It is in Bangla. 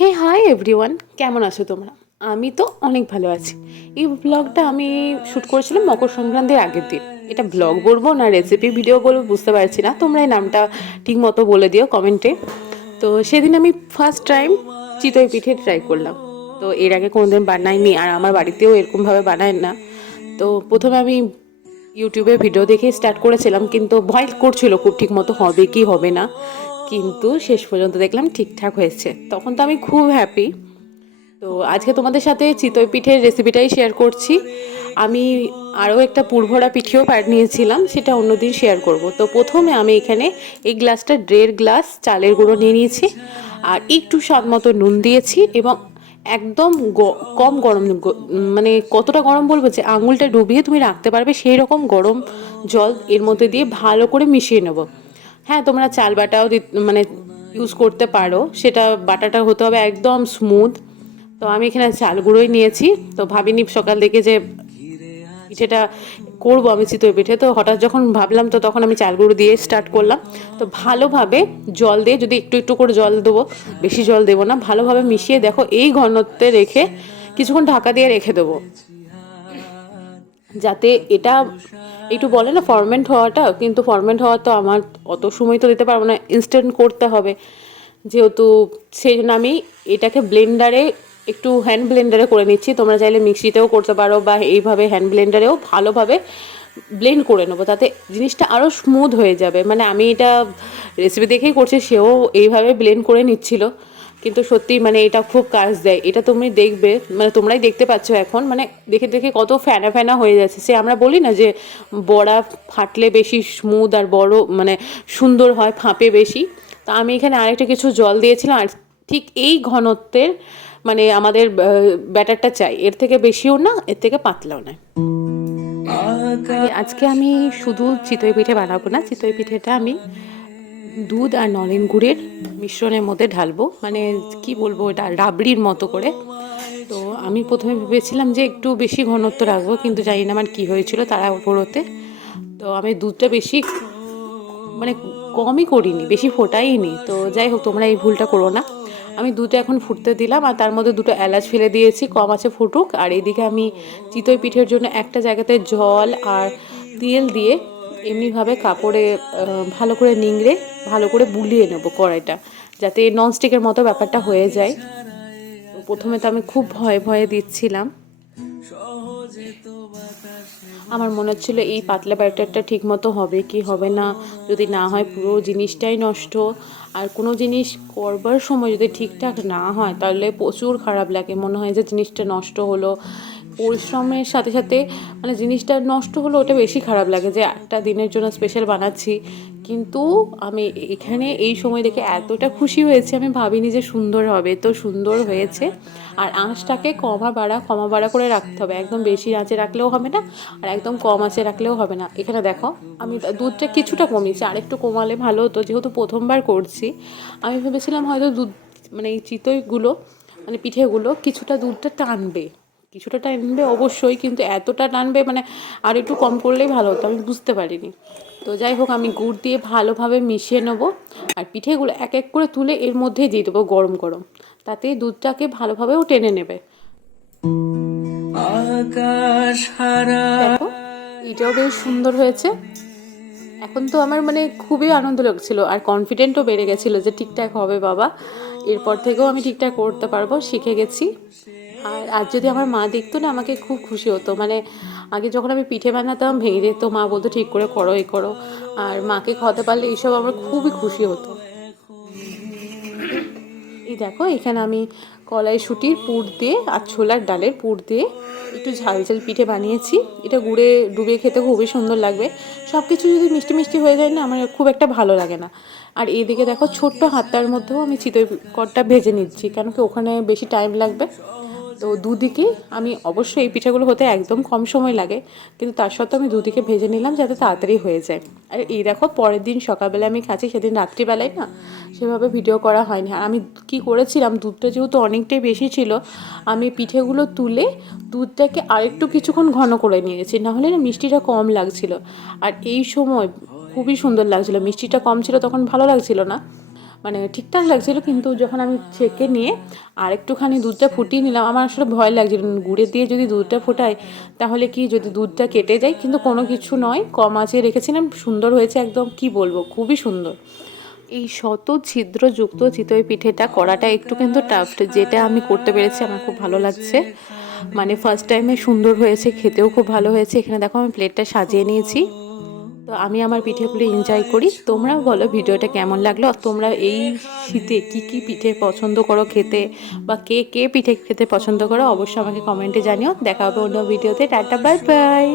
হে হাই এভরিওয়ান কেমন আছো তোমরা? আমি তো অনেক ভালো আছি। এই ব্লগটা আমি শ্যুট করেছিলাম মকর সংক্রান্তির আগের দিন। এটা ব্লগ বলব না রেসিপি ভিডিও বলব, বুঝতে পারছি না। তোমরা এই নামটা ঠিক মতো বলে দিও কমেন্টে তো সেদিন আমি ফার্স্ট টাইম চিতই পিঠে ট্রাই করলাম। তো এর আগে কোনোদিন বানাইনি আর আমার বাড়িতেও এরকমভাবে বানায় না। তো প্রথমে আমি ইউটিউবে ভিডিও দেখে স্টার্ট করেছিলাম, কিন্তু ভয় করছিল খুব ঠিক মতো হবে কি হবে না। কিন্তু শেষ পর্যন্ত দেখলাম ঠিকঠাক হয়েছে। তখন তো আমি খুব হ্যাপি তো আজকে তোমাদের সাথে চিতই পিঠের রেসিপিটাই শেয়ার করছি। আমি আরও একটা পুরভরা পিঠেও নিয়েছিলাম, সেটা অন্যদিন শেয়ার করব। তো প্রথমে আমি এখানে এই গ্লাসটা দেড় গ্লাস চালের গুঁড়ো নিয়ে নিয়েছি, আর একটু স্বাদ মতো নুন দিয়েছি এবং একদম কম গরম মানে কতটা গরম বলব যে আঙুলটা ডুবিয়ে তুমি রাখতে পারবে সেই রকম গরম জল এর মধ্যে দিয়ে ভালো করে মিশিয়ে নেব। হ্যাঁ তোমরা চাল বাটাও মানে ইউজ করতে পারো। সেটা বাটাটা হতে হবে একদম স্মুথ তো আমি এখানে চাল গুঁড়োই নিয়েছি। তো ভাবিনি সকাল থেকে যে পিঠেটা করব আমি চিতই পিঠে। তো হঠাৎ যখন ভাবলাম, তো তখন আমি চাল গুঁড়ো দিয়ে স্টার্ট করলাম। তো ভালোভাবে জল দিয়ে যদি একটু একটু করে জল দেবো, বেশি জল দেবো না, ভালোভাবে মিশিয়ে দেখো, এই ঘনত্বে রেখে কিছুক্ষণ ঢাকা দিয়ে রেখে দেবো। যাতে এটা একটু বলে না ফরমেন্ট হওয়াটা, কিন্তু ফরমেন্ট হওয়া তো আমার অত সময় তো দিতে পারব না ইনস্ট্যান্ট করতে হবে। যেহেতু সেই জন্য আমি এটাকে ব্লেন্ডারে একটু হ্যান্ড ব্লেন্ডারে করে নিচ্ছি। তোমরা চাইলে মিক্সিতেও করতে পারো বা এইভাবে হ্যান্ড ব্লেন্ডারেও ভালোভাবে ব্লেন্ড করে নেব তাতে জিনিসটা আরও স্মুথ হয়ে যাবে। মানে আমি এটা রেসিপি দেখেই করছি, সেও এইভাবে ব্লেন্ড করে নিচ্ছিল। কিন্তু সত্যি মানে এটা খুব কাজ দেয়। এটা তুমি দেখবে মানে তোমরাই দেখতে পাচ্ছ এখন মানে দেখে দেখে কত ফ্যানা ফ্যানা হয়ে যাচ্ছে। সে আমরা বলি না যে বড়া ফাটলে বেশি স্মুথ আর বড় মানে সুন্দর হয় ফাঁপে বেশি। তা আমি এখানে আরেকটা কিছু জল দিয়েছিলাম আর ঠিক এই ঘনত্বের মানে আমাদের ব্যাটারটা চাই। এর থেকে বেশিও না এর থেকে পাতলাও না আজকে আমি শুধু চিতই পিঠে বানাবো না চিতই পিঠেটা আমি দুধ আর নলেন গুড়ের মিশ্রণের মধ্যে ঢালবো। মানে কি বলব এটা, রাবড়ির মতো করে। তো আমি প্রথমে ভেবেছিলাম যে একটু বেশি ঘনত্ব রাখব, কিন্তু জানি না আমার কী হয়েছিল তারা উপরতে। তো আমি দুধটা বেশি মানে কমই করিনি, বেশি ফোটাইনি তো যাই হোক, তোমরা এই ভুলটা করো না। আমি দুধটা এখন ফুটতে দিলাম আর তার মধ্যে দুটো এলাচ ফেলে দিয়েছি, কম আছে ফুটুক। আর এইদিকে আমি চিতই পিঠের জন্য একটা জায়গাতে জল আর তেল দিয়ে এমনিভাবে কাপড়ে ভালো করে নিংড়ে, ভালো করে বুলিয়ে নেব কড়াইটা, যাতে ননস্টিকের মতো ব্যাপারটা হয়ে যায়। প্রথমে তো আমি খুব ভয়ে ভয়ে দিচ্ছিলাম। আমার মনে হচ্ছিল এই পাতলা ব্যাটারটা ঠিক মতো হবে কি হবে না, যদি না হয় পুরো জিনিসটাই নষ্ট। আর কোনো জিনিস করবার সময় যদি ঠিকঠাক না হয়, তাহলে প্রচুর খারাপ লাগে। মনে হয় যে জিনিসটা নষ্ট হলো পরিশ্রমের সাথে সাথে মানে জিনিসটা নষ্ট হলো, ওটা বেশি খারাপ লাগে যে একটা দিনের জন্য স্পেশাল বানাচ্ছি। কিন্তু আমি এখানে এই সময় দেখে এতটা খুশি হয়েছে, আমি ভাবিনি যে সুন্দর হবে। তো সুন্দর হয়েছে। আর আঁচটাকে কমা বাড়া কমা বাড়া করে রাখতে হবে। একদম বেশি আঁচে রাখলেও হবে না আর একদম কম আঁচে রাখলেও হবে না। এখানে দেখো, আমি দুধটা কিছুটা কমিয়েছি। আর একটু কমালে ভালো হতো। যেহেতু প্রথমবার করছি, আমি ভেবেছিলাম হয়তো দুধ মানে এই চিতইগুলো মানে পিঠেগুলো কিছুটা দুধটা টানবে। কিছুটা টানবে অবশ্যই কিন্তু এতটা টানবে মানে আর একটু কম করলেই ভালো হতো আমি বুঝতে পারিনি। তো যাই হোক আমি গুড় দিয়ে ভালোভাবে মিশিয়ে নেব আর পিঠেগুলো এক এক করে তুলে এর মধ্যেই দিয়ে দেবো গরম গরম। তাতে দুধটাকে ভালোভাবেও টেনে নেবে। দেখো এটাও বেশ সুন্দর হয়েছে। এখন তো আমার মানে খুবই আনন্দ লাগছিল আর কনফিডেন্টও বেড়ে গেছিল যে ঠিকঠাক হবে বাবা। এরপর থেকেও আমি ঠিকঠাক করতে পারব শিখে গেছি। আর আজ যদি আমার মা দেখতো না, আমাকে খুব খুশি হতো। মানে আগে যখন আমি পিঠে বানাতাম, ভেঙে যেত মা বলতো, ঠিক করে করো, এ করো। আর মাকে খাওয়াতে পারলে এইসব আমার খুবই খুশি হতো। এই দেখো, এখানে আমি কলাইশুটির পুর দিয়ে আর ছোলার ডালের পুর দিয়ে একটু ঝাল ঝাল পিঠে বানিয়েছি। এটা গুড়ে ডুবে খেতে খুবই সুন্দর লাগবে। সব কিছু যদি মিষ্টি মিষ্টি হয়ে যায় না, আমার খুব একটা ভালো লাগে না। আর এদিকে দেখো, ছোট্ট হাতটার মধ্যেও আমি চিতই কটটা ভেজে নিচ্ছি কেন কি ওখানে বেশি টাইম লাগবে। তো দুদিকে আমি অবশ্যই এই পিঠাগুলো হতে একদম কম সময় লাগে, কিন্তু তার সত্ত্বেও আমি দুদিকে ভেজে নিলাম যাতে তাড়াতাড়ি হয়ে যায়। আর এই দেখো, পরের দিন সকালবেলা আমি খাচ্ছি, সেদিন রাত্রিবেলায় না সেভাবে ভিডিও করা হয়নি। আর আমি কি করেছিলাম, দুধটা যেহেতু অনেকটাই বেশি ছিল, আমি পিঠেগুলো তুলে দুধটাকে আরেকটু কিছুক্ষণ ঘন করে নিয়েছি, নাহলে না মিষ্টিটা কম লাগছিল। আর এই সময় খুবই সুন্দর লাগছিল, মিষ্টিটা কম ছিল তখন ভালো লাগছিল না। মানে ঠিকঠাক লাগছিল, কিন্তু যখন আমি ছেঁকে নিয়ে আর একটুখানি দুধটা ফুটিয়ে নিলাম, আমার আসলে ভয় লাগছিল। গুড়ের দিয়ে যদি দুধটা ফোটাই, তাহলে কি যদি দুধটা কেটে যায়? কিন্তু কোনো কিছু নয়, কম আঁচে রেখেছিলাম, সুন্দর হয়েছে একদম, কি বলব, খুবই সুন্দর। এই শত ছিদ্রযুক্ত চিতই পিঠেটা করাটা একটু কিন্তু টাফ যেটা আমি করতে পেরেছি, আমার খুব ভালো লাগছে। মানে ফার্স্ট টাইমে সুন্দর হয়েছে, খেতেও খুব ভালো হয়েছে। এখানে দেখো আমি প্লেটটা সাজিয়ে নিয়েছি। তো আমি আমার পিঠে পুলি এনজয় করি। তোমরাও বলো ভিডিওটা কেমন লাগল? তোমরা এই শীতে কি কি পিঠে পছন্দ করো খেতে? বা কে কে পিঠে খেতে পছন্দ করো? অবশ্যই আমাকে কমেন্টে জানিও। দেখা হবে অন্য ভিডিওতে টাটা বাই বাই